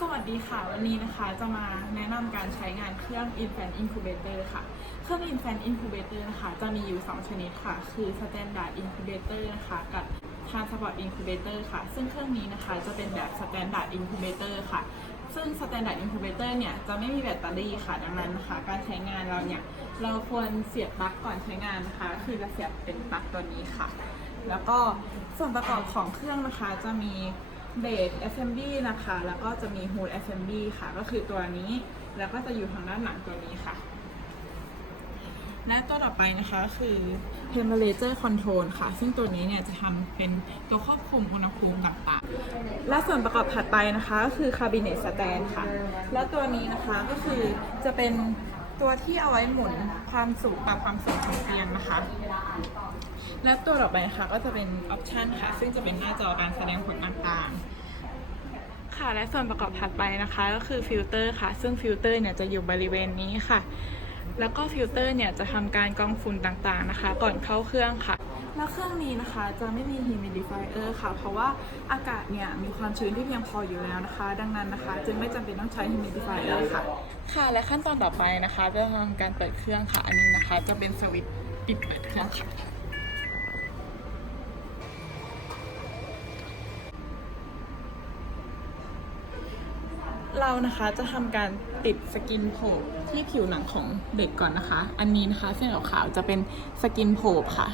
สวัสดีค่ะ วันนี้นะคะจะมาแนะนำการใช้งานเครื่อง Infant Incubator ค่ะ เครื่อง Infant Incubator นะคะจะมีอยู่ 2 ชนิดค่ะ คือ Standard Incubator นะคะกับ Transport Incubator ค่ะ ซึ่งเครื่องนี้นะคะจะเป็นแบบ Standard Incubator ค่ะ ซึ่ง Standard Incubator เนี่ยจะไม่มีแบตเตอรี่ค่ะ ดังนั้นนะคะการใช้งานเราเนี่ยเราควรเสียบปลั๊กก่อนใช้งานนะคะ คือจะเสียบเป็นปลั๊กตัวนี้ค่ะ แล้วก็ส่วนประกอบของเครื่องนะคะจะมี เบส assembly นะคะ แล้วก็จะมี hood assembly ค่ะ ก็คือตัวนี้ แล้วก็จะอยู่ทางด้านหลังตัวนี้ค่ะ และตัวต่อไปนะคะคือ temperature control ค่ะ ซึ่งตัวนี้เนี่ยจะทำเป็นตัวควบคุมอุณหภูมิต่างๆ และส่วนประกอบถัดไปนะคะก็คือ cabinet stand ค่ะ และตัวนี้นะคะก็คือจะเป็น ตัวที่เอาไว้หมุนความสูงปรับความสูงของเตียงนะคะ และตัวต่อไปนะคะก็จะเป็นออปชันค่ะ ซึ่งจะเป็นหน้าจอการแสดงผลต่างๆ ค่ะ และส่วนประกอบถัดไปนะคะ ก็คือฟิลเตอร์ค่ะ ซึ่งฟิลเตอร์เนี่ยจะอยู่บริเวณนี้ค่ะ แล้วก็ฟิลเตอร์เนี่ยจะทำการกรองฝุ่นต่างๆนะคะ ก่อนเข้าเครื่องค่ะ แล้วเครื่องนี้นะคะจะไม่มี humidifier ค่ะ เพราะว่าอากาศเนี่ยมีความชื้นที่เพียงพออยู่แล้วนะคะ ดังนั้นนะคะ จึงไม่จำเป็นต้องใช้ humidifier ค่ะ ค่ะและขั้นตอนต่อไปนะคะจะทำการเปิดเครื่องค่ะ อันนี้นะคะจะเป็นสวิตช์ปิดเปิดเครื่องค่ะ เรานะคะจะทำการติดสกินโผบที่ผิวหนังของเด็กก่อนนะคะ อันนี้นะคะเส้นขาวๆจะเป็นสกินโผบค่ะ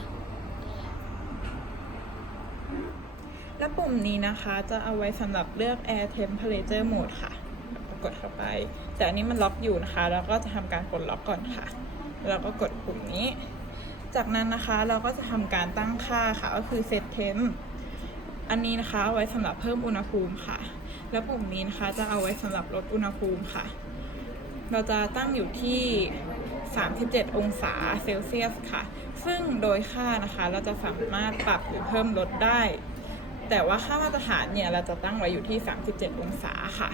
และปุ่มนี้นะคะจะเอาไว้สำหรับเลือก Air Temperature Mode ค่ะ กดเข้าไป แต่อันนี้มันล็อกอยู่นะคะ แล้วก็จะทำการกดล็อกก่อนค่ะ แล้วก็กดปุ่มนี้ จากนั้นนะคะเราก็จะทำการตั้งค่าค่ะ ก็คือ Set Temp อันนี้นะคะเอาไว้สำหรับเพิ่มอุณหภูมิค่ะ แล้วปุ่มนี้นะคะจะเอาไว้สำหรับลดอุณหภูมิค่ะ เราจะตั้งอยู่ที่ 37 องศาเซลเซียสค่ะ ซึ่งโดยค่านะคะเราจะสามารถปรับหรือเพิ่มลดได้ แต่ว่าค่ามาตรฐานเนี่ยเราจะตั้งไว้อยู่ที่ 37 องศาค่ะ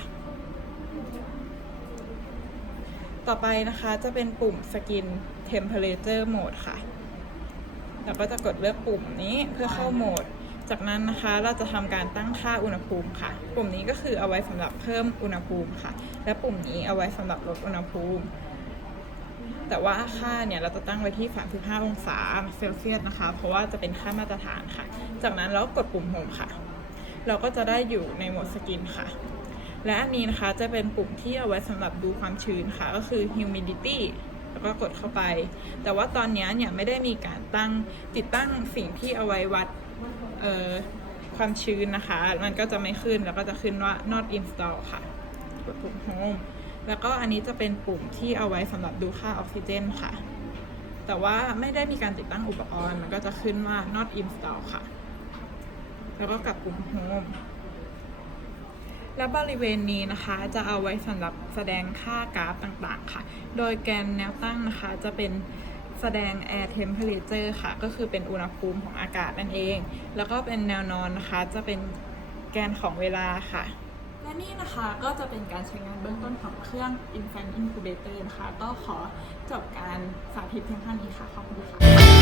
ต่อไปนะคะจะเป็นปุ่ม Skin Temperature Mode ค่ะ เราก็จะกดเลือกปุ่มนี้เพื่อเข้าโหมด จากนั้นนะคะเราจะทำการตั้งค่าอุณหภูมิค่ะ ปุ่มนี้ก็คือเอาไว้สำหรับเพิ่มอุณหภูมิค่ะ และปุ่มนี้เอาไว้สำหรับลดอุณหภูมิ แต่ว่าค่าเนี่ยเราจะตั้งไว้ที่ 35 องศาเซลเซียสนะคะ เพราะว่าจะเป็นค่ามาตรฐานค่ะ จากนั้นเรากดปุ่มโฮมค่ะ เราก็จะได้อยู่ในโหมดสกินค่ะ และอันนี้นะคะจะเป็นปุ่มที่เอาไว้สำหรับดูความชื้นค่ะ ก็คือ humidity แล้วก็กดเข้าไป แต่ว่าตอนนี้เนี่ยไม่ได้มีการตั้งติดตั้งสิ่งที่เอาไว้วัดความชื้นนะคะ มันก็จะไม่ขึ้นแล้วก็จะขึ้นว่า not install ค่ะ กดปุ่ม home แล้วก็อันนี้จะเป็นปุ่มที่เอาไว้สำหรับดูค่าออกซิเจนค่ะ แต่ว่าไม่ได้มีการติดตั้งอุปกรณ์มันก็จะขึ้นว่า not install ค่ะ แล้วก็กลับปุ่ม home และบริเวณนี้นะคะจะเอาไว้สำหรับแสดงค่ากราฟต่างๆค่ะ โดยแกนแนวตั้งนะคะจะเป็นแสดง air temperature ค่ะ ก็คือเป็นอุณหภูมิของอากาศนั่นเอง แล้วก็เป็นแนวนอนนะคะ จะเป็นแกนของเวลาค่ะ และนี่นะคะก็จะเป็นการใช้งานเบื้องต้นของเครื่อง infant incubator นะคะ ก็ขอจบการสาธิตเพียงเท่านี้ค่ะ ขอบคุณค่ะ